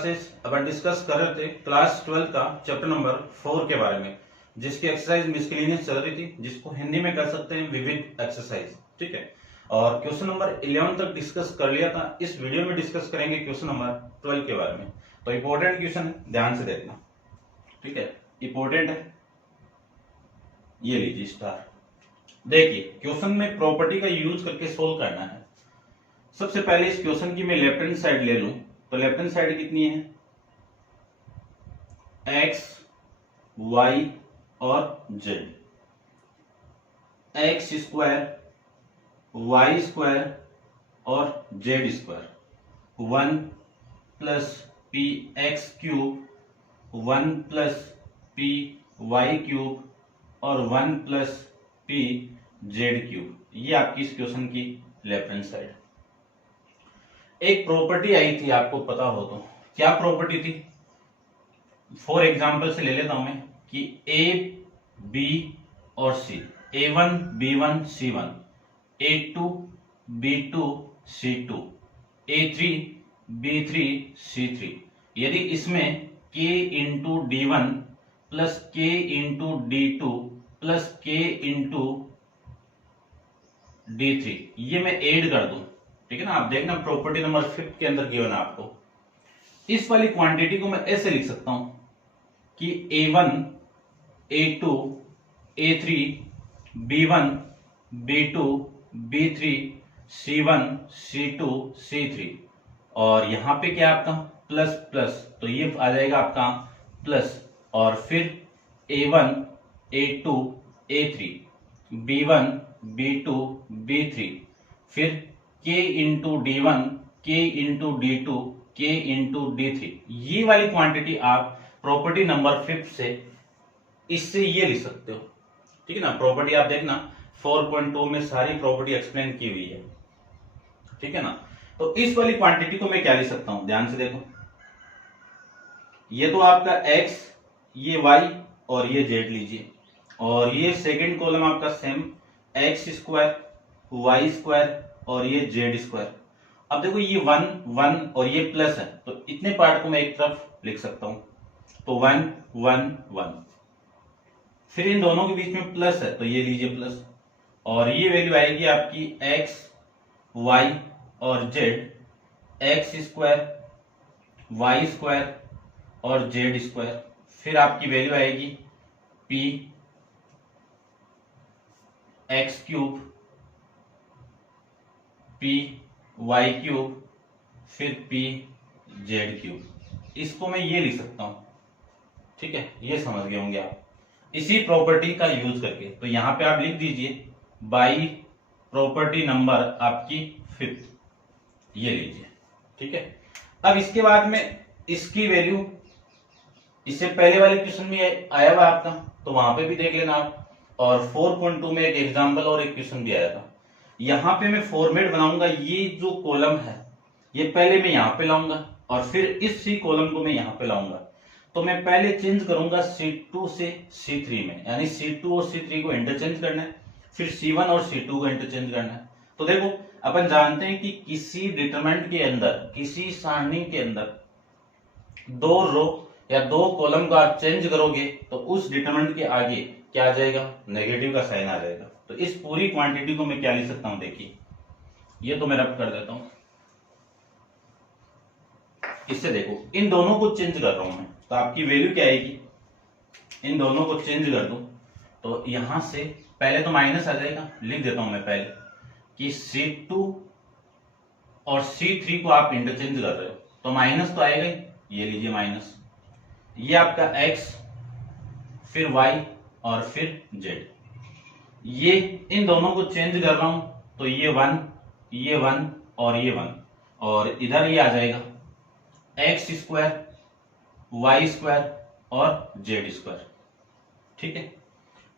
Classes अपन discuss कर रहे थे क्लास 12 का चैप्टर नंबर 4 के बारे में, जिसकी एक्सरसाइज मिसलेनियस चल रही थी, जिसको हिंदी में कर सकते हैं विविध एक्सरसाइज। ठीक है, और क्वेश्चन नंबर 11 तक डिस्कस कर लिया था। इस वीडियो में डिस्कस करेंगे क्वेश्चन नंबर 12 के बारे में। तो इंपॉर्टेंट क्वेश्चन है, ध्यान से देखना। ठीक है, इंपॉर्टेंट है, ये लीजिए स्टार। देखिए क्वेश्चन में प्रॉपर्टी का यूज करके सोल्व करना है। सबसे पहले इस क्वेश्चन की मैं लेफ्ट हैंड साइड ले लूं, तो लेफ्ट हैंड साइड कितनी है, एक्स वाई और z. X square y square और z square, 1 plus p x cube, 1 plus p y cube और 1 प्लस पी जेड क्यूब। ये आपकी इस क्वेश्चन की लेफ्ट हैंड साइड। एक प्रॉपर्टी आई थी, आपको पता हो तो, क्या प्रॉपर्टी थी? फॉर एग्जाम्पल से ले लेता हूं मैं कि ए बी और सी, A1 B1 C1, A2 B2 C2, A3 B3 C3। यदि इसमें K into D1 plus K into D2 plus K into D3 ये मैं ऐड कर दूं, ठीक है ना। आप देखना प्रॉपर्टी नंबर 5 के अंदर गिवन है आपको। इस वाली क्वांटिटी को मैं ऐसे लिख सकता हूं कि A1 A2 A3 B1 B2 B3 C1 C2 C3, और यहां पे क्या आपका प्लस प्लस, तो ये आ जाएगा आपका प्लस, और फिर A1 A2 A3 B1 B2 B3, फिर K into D1 K into D2 K into D3। ये वाली क्वांटिटी आप प्रॉपर्टी नंबर 5 से इससे ये लिख सकते हो। ठीक है ना, प्रॉपर्टी आप देखना 4.2 में सारी प्रॉपर्टी एक्सप्लेन की हुई है। ठीक है ना, तो इस वाली क्वांटिटी को मैं क्या लिख सकता हूं, ध्यान से देखो। ये तो आपका x, ये y और ये z लीजिए, और ये सेकंड कॉलम आपका same x square y square और ये जेड स्क्वायर। अब देखो ये 1 1 और ये प्लस है, तो इतने पार्ट को मैं एक तरफ लिख सकता हूं, तो 1 1 1। फिर इन दोनों के बीच में प्लस है, तो ये लीजिए प्लस, और ये वैल्यू आएगी आपकी x y और z, x square y square और जेड स्क्वायर। फिर आपकी वैल्यू आएगी p x cube p y cube, फिर पी जेड क्यूब। इसको मैं ये लिख सकता हूं। ठीक है, ये समझ गए होंगे आप इसी प्रॉपर्टी का यूज करके। तो यहां पे आप लिख दीजिए बाई प्रॉपर्टी नंबर आपकी 5, ये लीजिए। ठीक है, अब इसके बाद में इसकी वैल्यू, इससे पहले वाले क्वेश्चन में आया हुआ आपका, तो वहां पे भी देख लेना आप, और 4.2 में एक एग्जाम्पल और एक क्वेश्चन भी आया था। यहां पे मैं फॉर्मेट बनाऊंगा, ये जो कॉलम है ये पहले मैं यहां पे लाऊंगा और फिर इस सी कॉलम को मैं यहां पे लाऊंगा। तो मैं पहले चेंज करूंगा C2 से C3 में, यानी C2 और C3 को इंटरचेंज करना है, फिर C1 और C2 को इंटरचेंज करना है। तो देखो अपन जानते हैं कि किसी डिटरमिनेंट के अंदर, किसी सारणी के अंदर 2 रो या 2 कॉलम को आप चेंज करोगे तो उस डिटरमिनेंट के आगे क्या आ जाएगा, नेगेटिव का साइन आ जाएगा। तो इस पूरी क्वांटिटी को मैं क्या लिख सकता हूं, देखिए ये तो मैं रब कर देता हूं। इससे देखो इन दोनों को चेंज कर रहा हूं मैं, तो आपकी वैल्यू क्या आएगी, इन दोनों को चेंज कर दूं तो यहां से पहले तो माइनस आ जाएगा, लिख देता हूं मैं पहले कि C2 और C3 को आप इंटरचेंज कर रहे हो, तो माइनस तो आएगा ही, ये लीजिए माइनस, ये आपका x, फिर y और फिर z। ये इन दोनों को चेंज कर रहा हूं, तो ये 1 ये 1 और ये 1, और इधर ये आ जाएगा एक्स स्क्वायर वाई स्क्वायर और जेड स्क्वायर। ठीक है,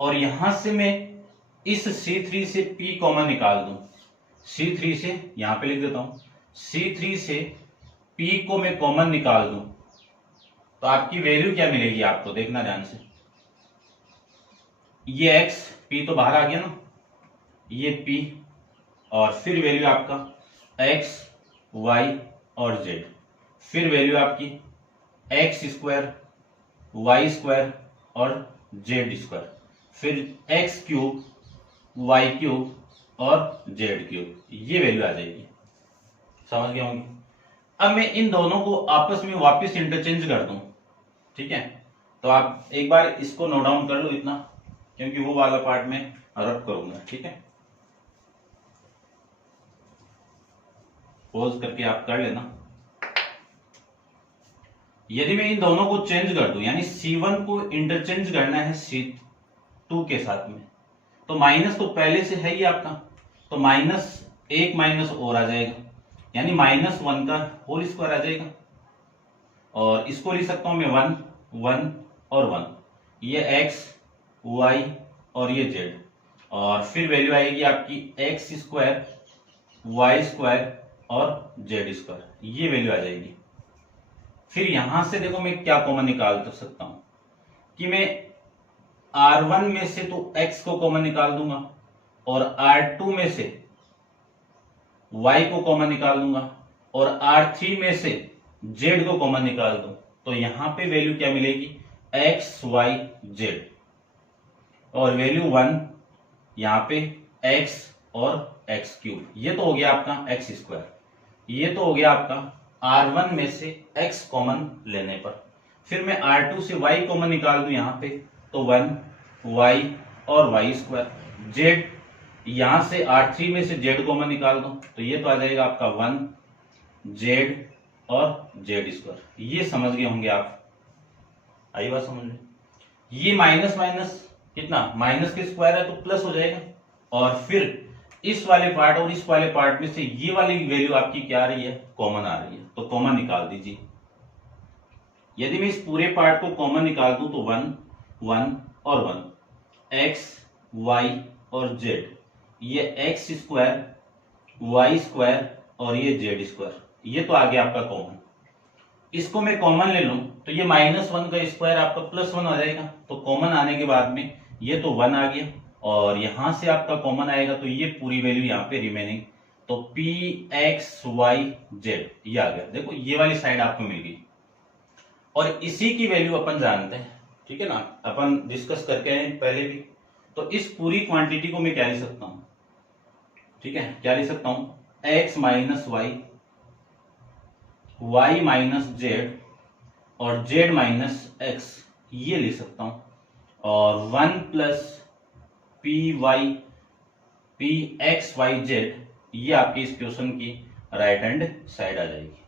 और यहां से मैं इस C3 से P कॉमन निकाल दूं, C3 से यहां पे लिख देता हूं, C3 से P को मैं कॉमन निकाल दूं तो आपकी वैल्यू क्या मिलेगी, आपको देखना ध्यान से। ये x, P तो बाहर आ गया ना, ये P, और फिर वैल्यू आपका x y और z, फिर वैल्यू आपकी एक्स स्क्वायर, वाई स्क्वायर और जेड स्क्वायर, फिर एक्स क्यूब, वाई क्यूब और जेड क्यूब, ये वैल्यू आ जाएगी। समझ गए होंगे। अब मैं इन दोनों को आपस में वापस इंटरचेंज कर दूं, ठीक है, तो आप एक बार इसको नोट डाउन कर लो इतना, क्योंकि वो वाला पार्ट मैं रब करूंगा, ठीक है। पॉज करके आप कर लेना। यदि मैं इन दोनों को चेंज कर दूं, यानी C1 को इंटरचेंज करना है C2 के साथ में, तो माइनस तो पहले से है ही आपका, तो माइनस एक माइनस और आ जाएगा, यानी -1 का होल स्क्वायर आ जाएगा। और इसको लिख सकता हूं मैं 1 1 और 1, ये x y और ये z, और फिर वैल्यू आएगी आपकी x स्क्वायर, y स्क्वायर और z स्क्वायर, ये वैल्यू आ जाएगी। फिर यहां से देखो मैं क्या कॉमन निकाल सकता हूं कि मैं R1 में से तो x को कॉमन निकाल दूंगा और R2 में से y को कॉमन निकाल दूंगा और R3 में से z को कॉमन निकाल दूं, तो यहां पे वैल्यू क्या मिलेगी, x y z, और वैल्यू 1 यहां पे x और x क्यूब, ये तो हो गया आपका x स्क्वायर, ये तो हो गया आपका R1 में से x कॉमन लेने पर। फिर मैं R2 से y कॉमन निकाल दूं यहां पे, तो 1 y और y स्क्वायर, z यहां से R3 में से z कॉमन निकाल दो, तो ये तो आ जाएगा आपका 1 z और z स्क्वायर, ये समझ गए होंगे आप। आई बात समझ में। ये माइनस माइनस कितना, माइनस के स्क्वायर है तो प्लस हो जाएगा, और फिर इस वाले पार्ट और इस वाले पार्ट में से ये वाली वैल्यू आपकी क्या आ रही है, कॉमन आ रही है, तो कॉमन निकाल दीजिए। यदि मैं इस पूरे पार्ट को कॉमन निकाल दूं तो 1 1 और 1, x y और z, ये x स्क्वायर, y स्क्वायर और ये z स्क्वायर, ये तो आ गया आपका कॉमन। इसको मैं कॉमन ले लूं तो ये -1 का स्क्वायर आपका +1 आ जाएगा, तो कॉमन आने के बाद में ये तो 1 आ गया, और यहां से आपका कॉमन आएगा तो ये पूरी वैल्यू यहाँ पे रिमेनिंग, तो p x y z ये आ गया। देखो ये वाली साइड आपको मिल गई, और इसी की वैल्यू अपन जानते हैं, ठीक है ना, अपन डिस्कस करके आए पहले भी। तो इस पूरी क्वांटिटी को मैं क्या लिख सकता हूं, ठीक है, क्या लिख सकता हूं, x minus y, y minus z और z माइनस x, ये लिख सकता हूं, और 1 plus p x y z, ये आपकी इस क्वेश्चन की राइट हैंड साइड आ जाएगी,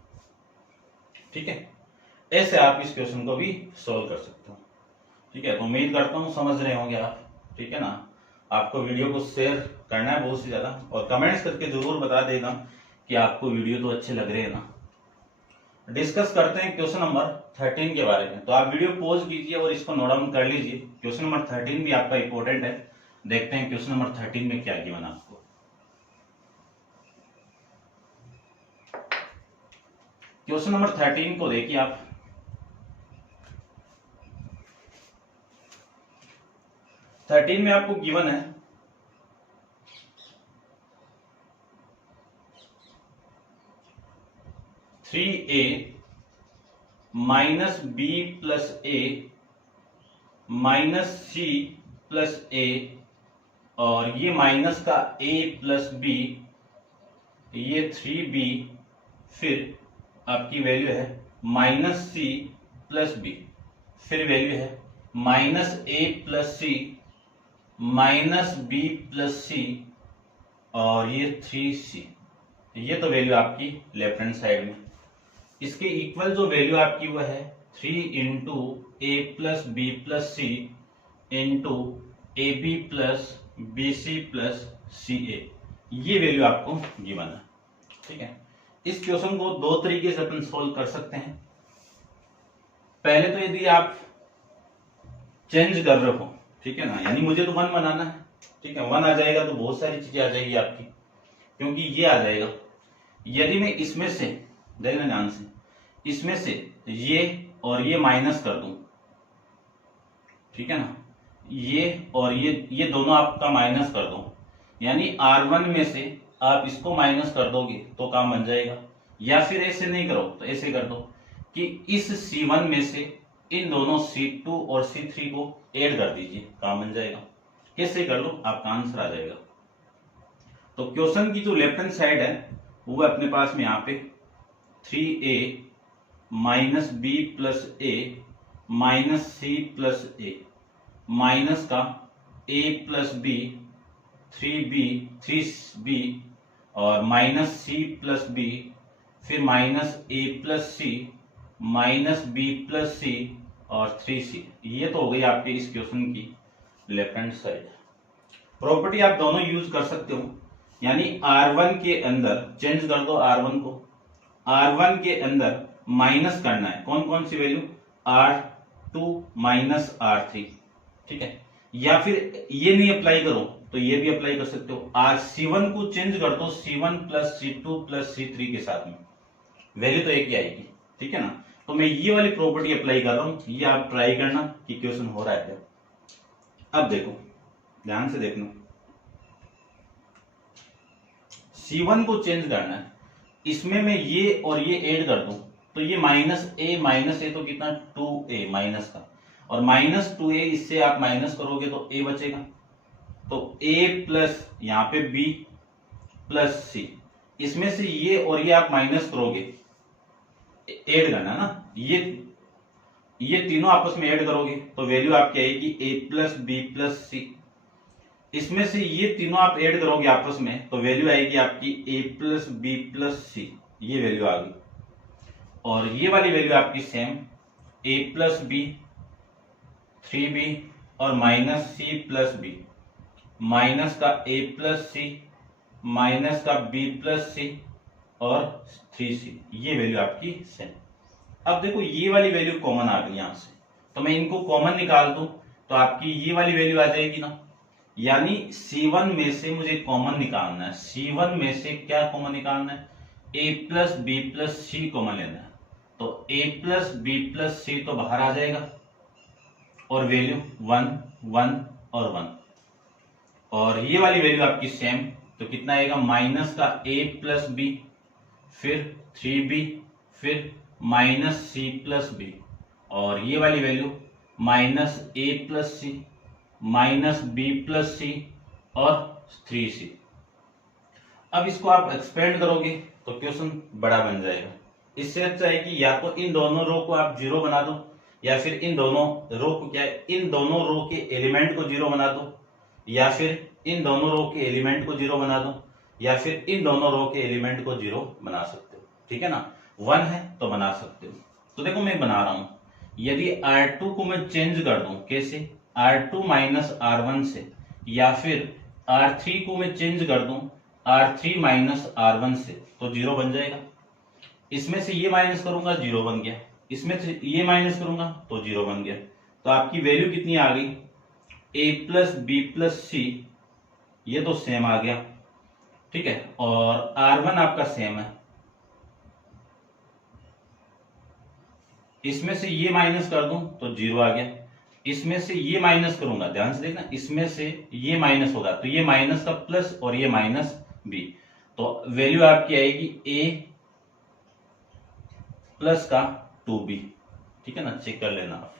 ठीक है। ऐसे आप इस क्वेश्चन को भी सॉल्व कर सकते हो, ठीक है। तो उम्मीद करता हूं समझ रहे होंगे आप, ठीक है ना। आपको वीडियो को शेयर करना है बहुत से ज्यादा, और कमेंट्स करके जरूर बता देना कि आपको वीडियो तो अच्छे लग रहे हैं ना। डिस्कस करते हैं क्वेश्चन नंबर 13 के बारे में। तो आप वीडियो पॉज कीजिए और इसको नोट डाउन कर लीजिए। क्वेश्चन नंबर 13 भी आपका इंपॉर्टेंट है। देखते हैं क्वेश्चन नंबर 13 में क्या गिवन आपको। क्वेश्चन नंबर 13 को देखिए आप। में आपको गिवन है 3a minus b plus a minus c plus ए, और ये माइनस का a प्लस बी, ये 3b, फिर आपकी वैल्यू है माइनस सी प्लस बी, फिर वैल्यू है माइनस ए plus c minus b plus c, और ये 3c। ये तो वैल्यू आपकी लेफ्ट हैंड साइड में। इसके इक्वल जो वैल्यू आपकी वो है 3 into a plus b plus c into a b plus b c plus c a, ये वैल्यू आपको गिवन है, ठीक है। इस क्वेश्चन को दो तरीके से अपन सोल्व कर सकते हैं। पहले तो यदि आप चेंज कर रहे हो, ठीक है ना, यानी मुझे तो 1 बनाना है, ठीक है, 1 आ जाएगा तो बहुत सारी चीजें आ जाएगी आपकी, क्योंकि ये आ जाएगा। यदि मैं इसमें से, देखना ध्यान से, इसमें से ये और ये माइनस कर दूं, ठीक है ना, ये और ये दोनों आपका माइनस कर दो, यानी R1 में से आप इसको माइनस कर दोगे तो काम बन जाएगा। या फिर ऐसे नहीं करो तो ऐसे कर दो, कि इस C1 में से इन दोनों C2 और C3 को ऐड कर दीजिए, काम बन जाएगा। कैसे कर लो, आपका आंसर आ जाएगा। तो क्वेश्चन की जो लेफ्ट हैंड साइड है वो अपने पास में यहाँ पे 3a minus b plus a minus c plus a minus का a प्लस बी 3b और माइनस सी प्लस बी, फिर माइनस ए plus c minus b plus c और 3c। ये तो हो गई आपके इस क्वेश्चन की लेफ्ट हैंड साइड। प्रॉपर्टी आप दोनों यूज कर सकते हो, यानी R1 के अंदर चेंज कर दो, R1 को R1 के अंदर माइनस करना है कौन कौन सी वैल्यू, R2 माइनस R3, ठीक है। या फिर ये नहीं अप्लाई करो तो ये भी अप्लाई कर सकते हो, आज C1 को चेंज कर दो C1 plus C2 plus C3 के साथ में, वैल्यू तो एक ही आएगी, ठीक है ना। तो मैं ये वाली प्रॉपर्टी अप्लाई कर रहा हूं, ये आप ट्राई करना कि क्वेश्चन हो रहा है क्या। अब देखो, ध्यान से देखना, C1 को चेंज करना है, इसमें मैं ये और ये ऐड कर दूं तो ये माइनस ए तो कितना 2a माइनस का, और माइनस 2a इससे आप माइनस करोगे तो a बचेगा, तो a प्लस यहाँ पे b प्लस c, इसमें से ये और ये आप माइनस करोगे, ऐड करना ना, ये तीनों आपस में ऐड करोगे तो वैल्यू आपकी आएगी a प्लस बी प्लस सी। इसमें से ये तीनों आप ऐड करोगे आपस में तो वैल्यू आएगी आपकी a प्लस बी प्लस सी, ये वैल्यू आ गई। और ये वाली वैल्यू आपकी same a plus b 3b और minus c plus b, minus का a प्लस सी माइनस का b प्लस सी और 3c, ये वैल्यू आपकी सेम। अब देखो ये वाली वैल्यू कॉमन आ गई यहां से, तो मैं इनको कॉमन निकाल दूं तो आपकी ये वाली वैल्यू आ जाएगी ना, यानी C1 में से मुझे कॉमन निकालना है, C1 में से क्या कॉमन निकालना है, a plus b plus c common लेना है, तो a plus b plus c तो बाहर आ जाएगा और वैल्यू 1 1 और 1, और ये वाली वैल्यू आपकी सेम, तो कितना आएगा माइनस का a प्लस बी फिर 3b फिर माइनस सी प्लस बी, और ये वाली value minus a plus c minus b plus c और 3c। अब इसको आप एक्सपेंड करोगे तो क्वेश्चन बड़ा बन जाएगा। इससे अच्छा है कि या तो इन दोनों रो को आप जीरो बना दो, या फिर इन दोनों रो को क्या है, इन दोनों रो के एलिमेंट को जीरो बना दो, या फिर इन दोनों रो के एलिमेंट को जीरो बना दो, या फिर इन दोनों रो के एलिमेंट को जीरो बना सकते हो, ठीक है ना। 1 है तो बना सकते हो। तो देखो मैं बना रहा हूं, यदि R2 को मैं चेंज कर दूं, कैसे, R2 माइनस R1 से, या फिर R3 को मैं चेंज कर दूं R3 माइनस R1 से, तो जीरो बन जाएगा। इसमें से ये माइनस करूंगा जीरो बन गया, इसमें से ये माइनस करूंगा तो जीरो बन गया। तो आपकी वैल्यू कितनी आ गई, a प्लस बी प्लस सी, ये तो सेम आ गया, ठीक है, और R1 आपका सेम है, इसमें से ये माइनस कर दूं तो जीरो आ गया, इसमें से ये माइनस करूंगा, ध्यान से देखना, इसमें से ये माइनस होगा तो ये माइनस का प्लस और ये माइनस बी, तो वैल्यू आपकी आएगी a प्लस का 2b, ठीक है ना, चेक कर लेना आप।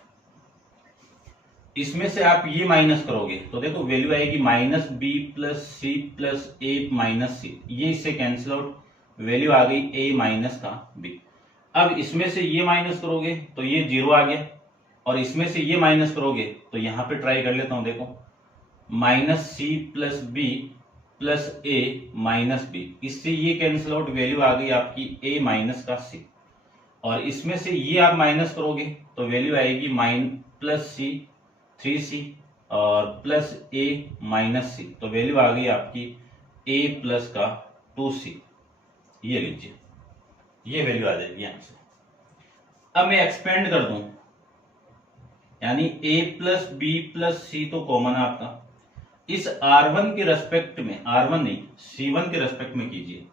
इसमें से आप ये माइनस करोगे तो देखो वैल्यू आएगी minus b plus c plus a minus c, ये इससे कैंसिल आउट, वैल्यू आ गई a माइनस का b। अब इसमें से ये माइनस करोगे तो ये जीरो आ गया, और इसमें से ये माइनस करोगे तो यहां पे ट्राई कर लेता हूं, देखो minus c plus b plus a minus b, इससे ये कैंसिल आउट, वैल्यू आ गई आपकी a माइनस का c, और इसमें से ये आप माइनस करोगे तो वैल्यू आएगी प्लस सी 3c और प्लस a माइनस सी, तो वैल्यू आ गई आपकी a प्लस का 2c, ये लीजिए, ये वैल्यू आ जाएगी यहां से। अब मैं एक्सपेंड कर दूं, यानी a plus b plus c तो कॉमन है आपका, इस R1 के रेस्पेक्ट में, R1 नहीं C1 के रेस्पेक्ट में कीजिए,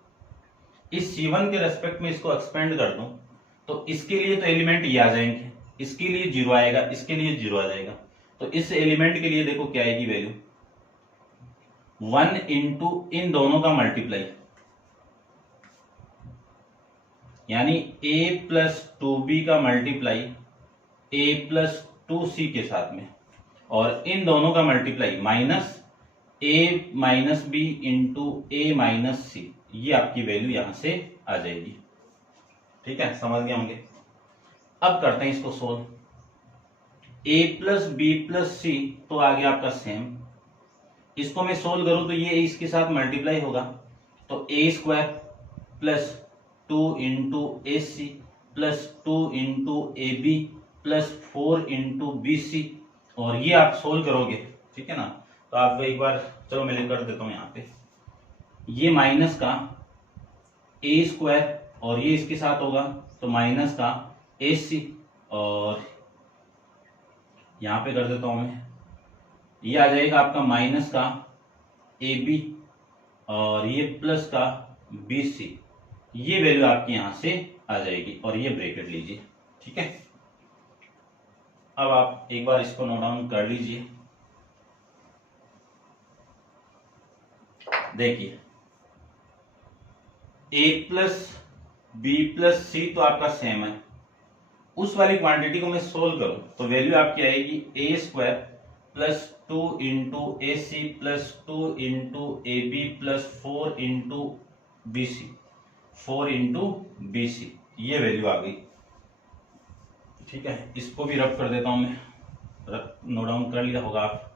इस C1 के रेस्पेक्ट में इसको एक्सपेंड कर दूं तो इसके लिए तो एलिमेंट ये आ जाएंगे, इसके लिए जीरो आएगा, इसके लिए जीरो आ जाएगा, तो इस एलिमेंट के लिए देखो क्या आएगी वैल्यू, 1 इंटू इन दोनों का मल्टीप्लाई, यानी a प्लस 2b का मल्टीप्लाई a प्लस 2c के साथ में, और इन दोनों का multiply minus a minus b into a minus c, ये आपकी वैल्यू यहां से आ जाएगी। ठीक है, समझ गए होंगे। अब करते हैं इसको solve. a plus b plus c तो आ गया आपका सेम, इसको मैं सोल्व करूं तो ये इसके साथ मल्टीप्लाई होगा, तो a square plus 2 into a c plus 2 into a b plus 4 into b c, और ये आप सोल्व करोगे, ठीक है ना। तो आप एक बार, चलो मैं लिख कर देता हूं यहाँ पे, ये माइनस का ए स्क्वायर और ये इसके साथ होगा तो माइनस का ए सी, और यहां पे कर देता हूं मैं, ये आ जाएगा आपका माइनस का ए बी और ये प्लस का बी सी, ये वैल्यू आपकी यहां से आ जाएगी, और ये ब्रैकेट लीजिए। ठीक है, अब आप एक बार इसको नोट डाउन कर लीजिए। देखिए a plus b plus c तो आपका सेम है, उस वाली क्वांटिटी को मैं सोल्व करूं तो वैल्यू आपकी आएगी a square plus 2 into a c plus 2 into a b plus 4 into b c, 4 into b c, ये वैल्यू आ गई। ठीक है, इसको भी रब कर देता हूं मैं, नोट डाउन कर लिया होगा आप।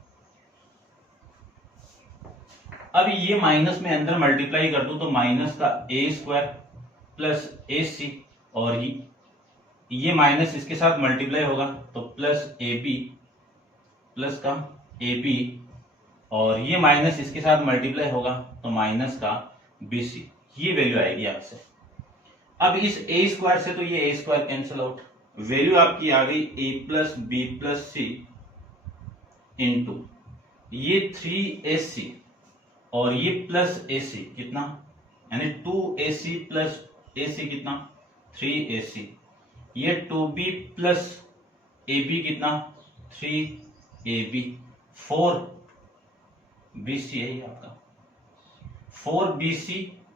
अब ये माइनस में अंदर मल्टीप्लाई कर दूं तो माइनस का ए स्क्वायर प्लस ए सी, और ये माइनस इसके साथ मल्टीप्लाई होगा तो प्लस ए बी प्लस का ए बी, और ये माइनस इसके साथ मल्टीप्लाई होगा तो माइनस का बी सी, ये वैल्यू आएगी आपसे। अब इस ए स्क्वायर से तो ये ए स्क्वायर कैंसिल आउट, वैल्यू आपकी आ गई ए plus b plus c into ये 3ac और ये प्लस ac कितना, यानी 2ac प्लस ac कितना 3ac, ये 2b प्लस ab कितना 3ab, 4bc है ये आपका, 4bc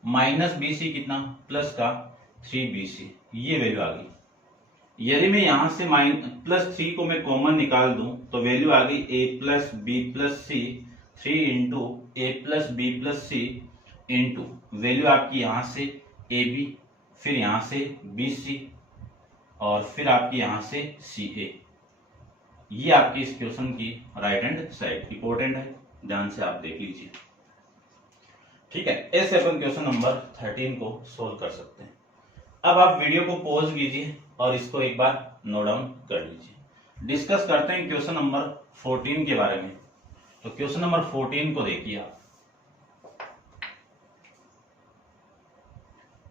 माइनस bc कितना प्लस का 3bc, ये वैल्यू आ गई। यदि मैं यहां से प्लस 3 को मैं कॉमन निकाल दूं तो वैल्यू आ गई a plus b plus c, 3 into a plus b plus c into value आपकी यहां से ए बी, फिर यहां से बी सी, और फिर आपकी यहां से सी ए। ये आपकी इस क्वेश्चन की राइट हैंड साइड इंपॉर्टेंट है, ध्यान से आप देख लीजिए। ठीक है, ऐसे अपन क्वेश्चन नंबर 13 को सोल्व कर सकते हैं। अब आप वीडियो को पॉज कीजिए और इसको एक बार नोट डाउन कर लीजिए। डिस्कस करते हैं क्वेश्चन नंबर 14 के बारे में। तो क्वेश्चन नंबर 14 को देखिए आप।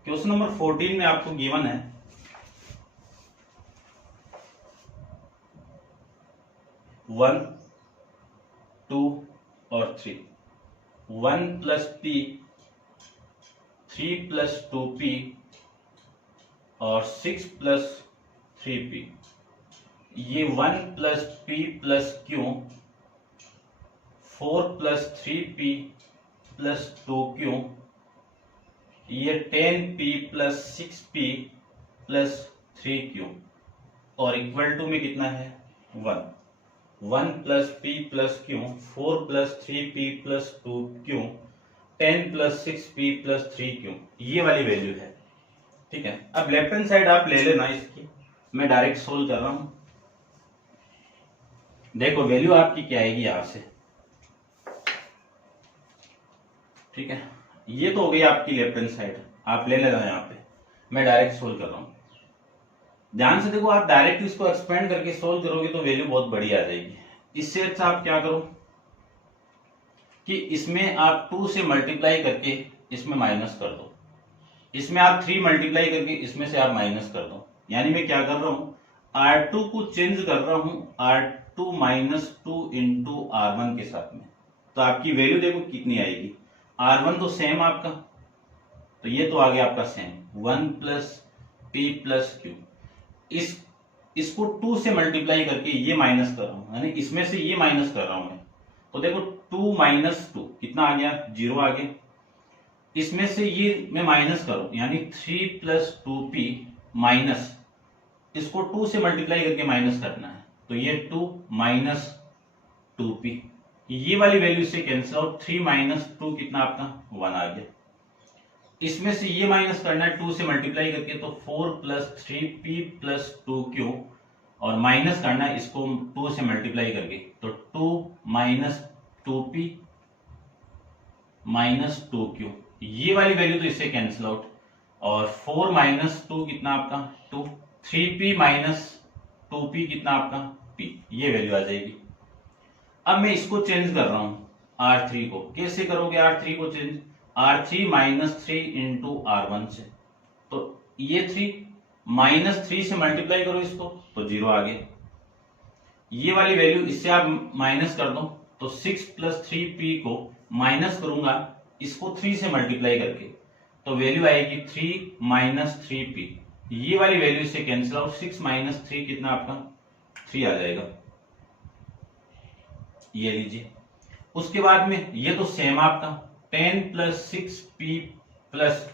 क्वेश्चन नंबर 14 में आपको गिवन है 1, 2 और 3, 1 प्लस पी, 3 प्लस 2p और 6 प्लस 3p, ये 1 plus p plus q, 4 plus 3p plus 2q, ये 10p plus 6p plus 3q, और इक्वल टू में कितना है 1, 1 plus p plus q, 4 plus 3p plus 2q, 10 plus 6p plus 3q, ये वाली value है। ठीक है, अब लेफ्ट हैंड साइड आप ले लेना इसकी, मैं डायरेक्ट सोल्व कर रहा हूं। देखो वैल्यू आपकी क्या आएगी यहां से। ठीक है, ये तो हो गई आपकी लेफ्ट हैंड साइड, आप ले लेना यहां पे, मैं डायरेक्ट सोल्व कर रहा हूं। ध्यान से देखो, आप डायरेक्ट इसको एक्सपेंड करके सोल्व करोगे तो वैल्यू बहुत बड़ी आ जाएगी। इससे अच्छा आप क्या करो कि इसमें आप 2 से मल्टीप्लाई करके इसमें माइनस कर दो, इसमें आप 3 मल्टीप्लाई करके इसमें से आप माइनस कर दो। यानी मैं क्या कर रहा हूं, R2 को चेंज कर रहा हूं R2 माइनस 2 इंटू R1 के साथ में, तो आपकी वैल्यू देखो कितनी आएगी। R1 तो सेम आपका, तो ये तो आ गया आपका same 1 plus P plus Q. इसको 2 से मल्टीप्लाई करके ये माइनस कर रहा हूं, यानी इसमें से ये माइनस कर रहा हूं मैं, तो देखो 2 माइनस 2 कितना आ गया 0 आ गया। इसमें से ये मैं माइनस करूं, यानी 3 प्लस 2p माइनस, इसको 2 से मल्टीप्लाई करके माइनस करना है, तो ये 2 माइनस 2p, ये वाली वैल्यू से कैंसिल आउट, 3 माइनस 2 कितना आपका 1 आ गया। इसमें से ये माइनस करना है 2 से मल्टीप्लाई करके, तो 4 प्लस 3p प्लस 2q, और माइनस करना है इसको 2 से मल्टीप्लाई करके, तो 2 माइनस 2p माइनस 2q, ये वाली वैल्यू तो इससे कैंसिल आउट, और 4 माइनस 2 कितना आपका 2, 3p माइनस 2p कितना आपका p, ये वैल्यू आ जाएगी। अब मैं इसको चेंज कर रहा हूं R3 को, कैसे करोगे R3 को change, R3 minus 3 into R1 से, तो ये 3 माइनस 3 से मल्टीप्लाई करो इसको, तो 0 आ गया। ये वाली वैल्यू इससे आप माइनस कर दो, तो 6 प्लस 3p को माइनस करूंगा इसको 3 से मल्टीप्लाई करके, तो वैल्यू आएगी 3 माइनस 3p, ये वाली वैल्यू से कैंसिल आउट, 6 माइनस 3 कितना आपका 3 आ जाएगा, ये लीजिए। उसके बाद में ये तो सेम आपका 10 प्लस 6p प्लस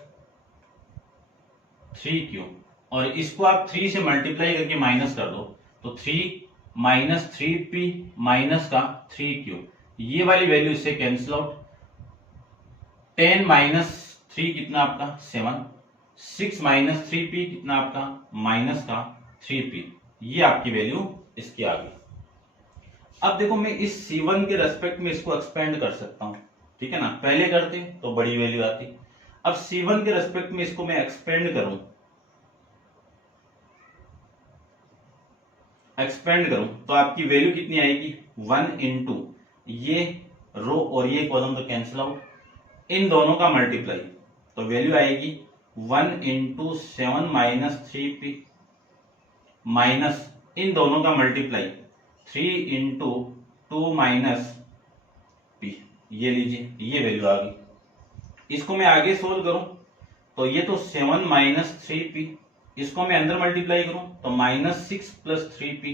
3q, और इसको आप 3 से मल्टीप्लाई करके माइनस कर दो, तो 3 माइनस 3p माइनस का 3q, ये वाली वैल्यू इससे कैंसिल आउट, 10 माइनस 3 कितना आपका 7, 6 माइनस 3p कितना आपका माइनस का 3p, ये आपकी वैल्यू इसकी आ गई। अब देखो मैं इस C1 के रेस्पेक्ट में इसको एक्सपेंड कर सकता हूं, ठीक है ना, पहले करते तो बड़ी वैल्यू आती, अब C1 के रेस्पेक्ट में इसको मैं एक्सपेंड करूं तो आपकी वैल्यू कितनी आएगी 1 इंटू ये रो और ये कॉलम तो कैंसिल आउट, इन दोनों का मल्टीप्लाई, तो वैल्यू आएगी 1 इंटू 7 माइनस 3p माइनस इन दोनों का मल्टीप्लाई 3 इंटू 2 माइनस p, ये लीजिए ये वैल्यू आ गई। इसको मैं आगे सोल्व करूं तो ये तो 7 माइनस 3p, इसको मैं अंदर मल्टीप्लाई करूं तो माइनस 6 प्लस 3p,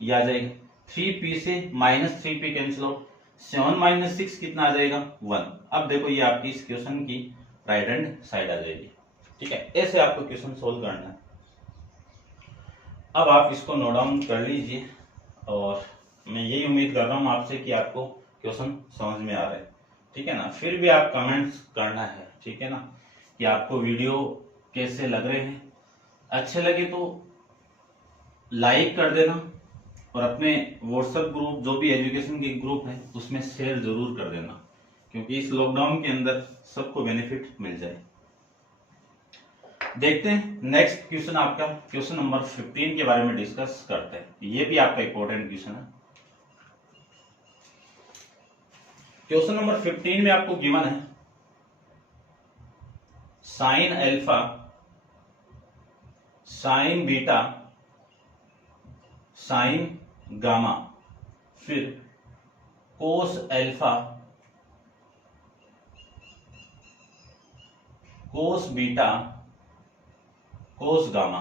ये आ जाएगा, 3p से minus 3p cancel out, 7 minus 6 कितना आ जाएगा 1। अब देखो ये आपकी इस क्वेश्चन की राइट हैंड साइड आ जाएगी, ठीक है, ऐसे आपको क्वेश्चन सोल्व करना है। अब आप इसको नोट डाउन कर लीजिए, और मैं यही उम्मीद कर रहा हूं आपसे कि आपको क्वेश्चन समझ में आ रहा है, ठीक है ना। फिर भी आप कमेंट्स करना है, ठीक है ना, कि आपको वीडियो कैसे लग रहे हैं, अच्छे लगे तो लाइक कर देना, और अपने व्हाट्सएप ग्रुप जो भी एजुकेशन के ग्रुप है उसमें शेयर जरूर कर देना, क्योंकि इस लॉकडाउन के अंदर सबको बेनिफिट मिल जाए। देखते हैं नेक्स्ट क्वेश्चन, आपका क्वेश्चन नंबर 15 के बारे में डिस्कस करते हैं, ये भी आपका इंपॉर्टेंट क्वेश्चन है। क्वेश्चन नंबर 15 में आपको गिवन है sine alpha, sine beta, sine gamma, फिर cos alpha, cos beta, cos gamma,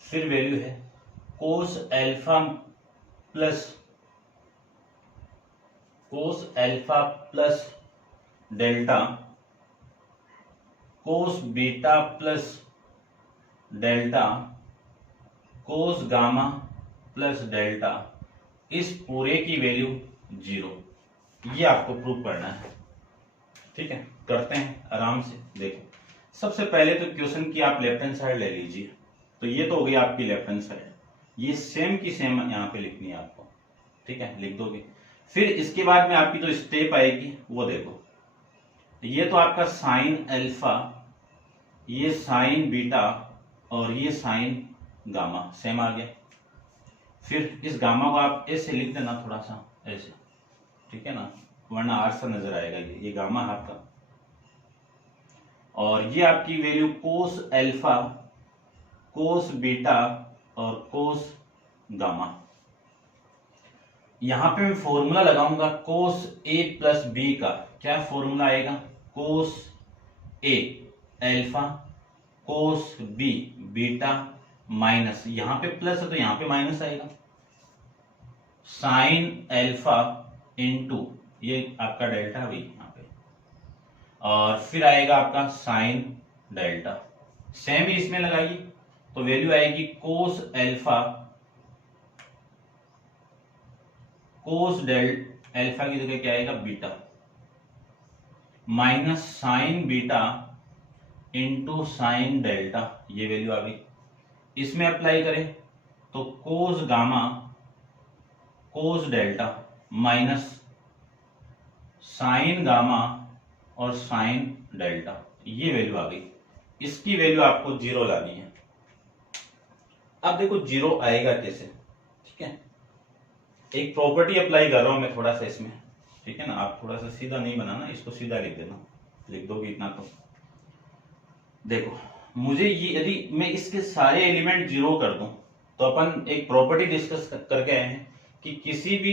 फिर वैल्यू है cos alpha plus delta, cos beta plus delta, cos gamma plus delta, इस पूरे की वैल्यू 0, ये आपको प्रूव करना है, ठीक है। करते हैं आराम से। देखो सबसे पहले तो क्वेश्चन की आप लेफ्ट हैंड साइड ले लीजिए, तो ये तो हो गई आपकी लेफ्ट हैंड साइड, ये सेम की सेम यहाँ पे लिखनी है आपको, ठीक है, लिख दोगे। फिर इसके बाद में आपकी जो स्टेप आएगी वो देखो, ये तो आपका साइन अल्फा, ये साइन बीटा, और ये साइन गामा सेम आ गया। फिर इस गामा को आप ऐसे लिख देना, थोड़ा सा ऐसे, ठीक है ना, वरना आर सा नजर आएगा, ये गामा है आपका, और ये आपकी वैल्यू कोस अल्फा, कोस बीटा और कोस गामा। यहां पे मैं फॉर्मूला लगाऊंगा कोस ए प्लस बी का, क्या फॉर्मूला आएगा, cos a alpha, cos b beta, minus, यहां पे प्लस है तो यहां पे माइनस आएगा, साइन अल्फा इंटू ये आपका डेल्टा भी यहां पे, और फिर आएगा आपका साइन डेल्टा, सेम ही इसमें लगाइए तो वैल्यू आएगी कोस एल्फा, कोस डेल एल्फा की जगह क्या आएगा beta, minus sign beta into sine delta, ये वैल्यू आ गई। इसमें अप्लाई करें तो कोस गामा कोस डेल्टा माइनस साइन गामा और साइन डेल्टा, ये वैल्यू आ गई। इसकी वैल्यू आपको जीरो लानी है। अब देखो जीरो आएगा कैसे, ठीक है, एक प्रॉपर्टी अप्लाई कर रहा हूं मैं थोड़ा सा इसमें, ठीक है ना। आप थोड़ा सा सीधा नहीं बनाना, इसको सीधा लिख देना, लिख दोगे इतना तो। देखो मुझे ये यदि मैं इसके सारे एलिमेंट जीरो कर दूं तो अपन एक प्रॉपर्टी डिस्कस करके आए हैं कि किसी भी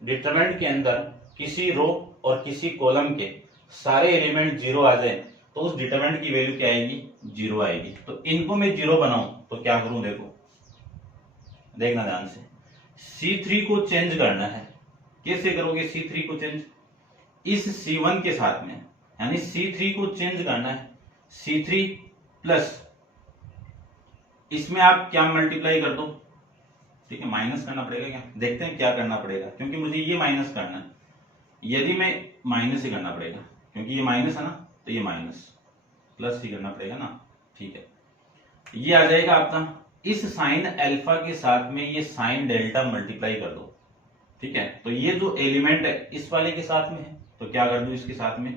डिटरमिनेंट के अंदर किसी रो और किसी कॉलम के सारे एलिमेंट जीरो आ जाए तो उस डिटरमिनेंट की वैल्यू क्या आएगी, जीरो आएगी। तो इनको मैं जीरो बनाऊं तो क्या करूं, देखो देखना ध्यान से। C3 को चेंज करना है, कैसे करोगे C3 को चेंज, इस C1 के साथ में, यानी C3 को चेंज करना है C3 प्लस इसमें आप क्या मल्टीप्लाई कर दो, ठीक है, माइनस करना पड़ेगा क्या, देखते हैं क्या करना पड़ेगा, क्योंकि मुझे ये माइनस करना है। यदि मैं माइनस ही करना पड़ेगा क्योंकि ये माइनस है ना, तो ये माइनस प्लस ही करना पड़ेगा ना, ठीक है। ये आ जाएगा आपका, इस साइन अल्फा के साथ में ये साइन डेल्टा मल्टीप्लाई कर दो, ठीक है। तो ये जो एलिमेंट है इस वाले के साथ में है तो क्या कर दो इसके साथ में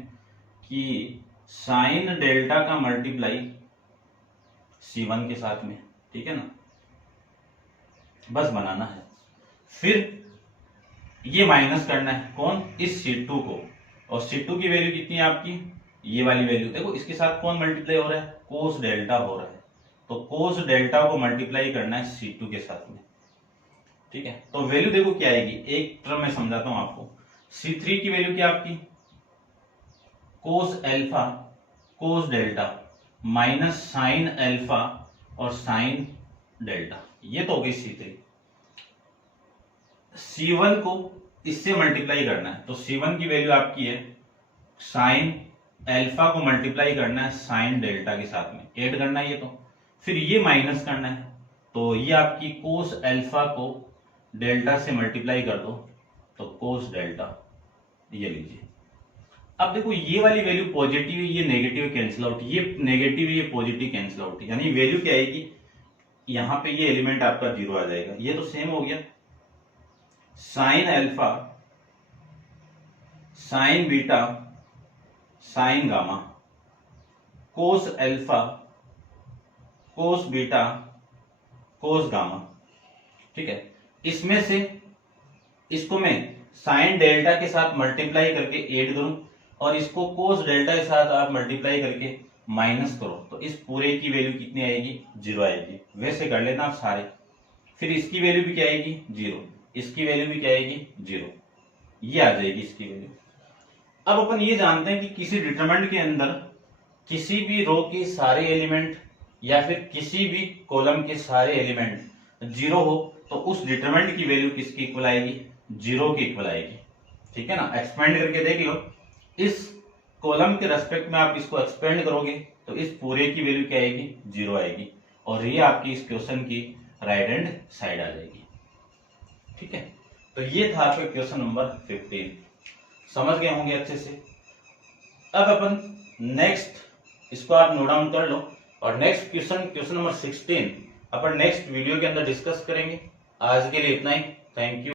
कि साइन डेल्टा का मल्टीप्लाई C1 के साथ में, ठीक है ना, बस बनाना है। फिर ये माइनस करना है कौन, इस C2 को, और C2 की वैल्यू कितनी है आपकी, ये वाली वैल्यू। देखो इसके साथ कौन मल्टीप्लाई हो रहा है, कोस डेल्टा हो रहा है, तो कोस डेल्टा को मल्टीप्लाई करना है C2 के साथ में, ठीक है। तो वैल्यू देखो क्या आएगी, एक टर्म में समझाता हूं आपको। C3 की वैल्यू क्या आपकी, कोस एल्फा कोस डेल्टा माइनस साइन एल्फा और साइन डेल्टा, ये तो हो गई C3। C1 को इससे मल्टीप्लाई करना है तो C1 की वैल्यू आपकी है साइन एल्फा को मल्टीप्लाई करना है साइन डेल्टा के साथ में, ऐड करना है ये तो, फिर ये माइनस करना है तो ये आपकी कोस एल्फा को डेल्टा से मल्टीप्लाई कर दो तो कोस डेल्टा, ये लीजिए। अब देखो ये वाली वैल्यू पॉजिटिव है, ये नेगेटिव कैंसिल आउट, ये नेगेटिव ये पॉजिटिव कैंसिल आउट, यानी वैल्यू क्या आएगी, यहां पे ये एलिमेंट आपका जीरो आ जाएगा। ये तो सेम हो गया, sine alpha sign beta sine gamma कोस एल्फा कोस बीटा कोस गामा, ठीक है। इसमें से इसको मैं साइन डेल्टा के साथ मल्टीप्लाई करके ऐड करूं और इसको कोस डेल्टा के साथ आप मल्टीप्लाई करके माइनस करो तो इस पूरे की वैल्यू कितनी आएगी, जीरो आएगी। वैसे कर लेना आप सारे, फिर इसकी वैल्यू भी क्या आएगी, जीरो, इसकी वैल्यू भी क्या आएगी, जीरो, ये आ जाएगी इसकी वैल्यू। अब अपन ये जानते हैं कि किसी डिटरमिनेंट के अंदर किसी भी रो के सारे एलिमेंट या फिर किसी भी कॉलम के सारे एलिमेंट जीरो हो तो उस डिटरमिनेंट की वैल्यू किसकी इक्वल आएगी, जीरो की इक्वल आएगी, ठीक है ना। एक्सपेंड करके देख लो, इस कॉलम के रेस्पेक्ट में आप इसको एक्सपेंड करोगे तो इस पूरे की वैल्यू क्या आएगी, जीरो आएगी, और ये आपकी इस क्वेश्चन की राइट हैंड साइड आ जाएगी, ठीक है। तो ये था आपका क्वेश्चन नंबर 15, समझ गए होंगे अच्छे से। अब अपन नेक्स्ट, इसको आप नोट डाउन कर लो, और नेक्स्ट क्वेश्चन नंबर 16 अपन नेक्स्ट वीडियो के अंदर डिस्कस करेंगे। आज के लिए इतना ही, थैंक यू।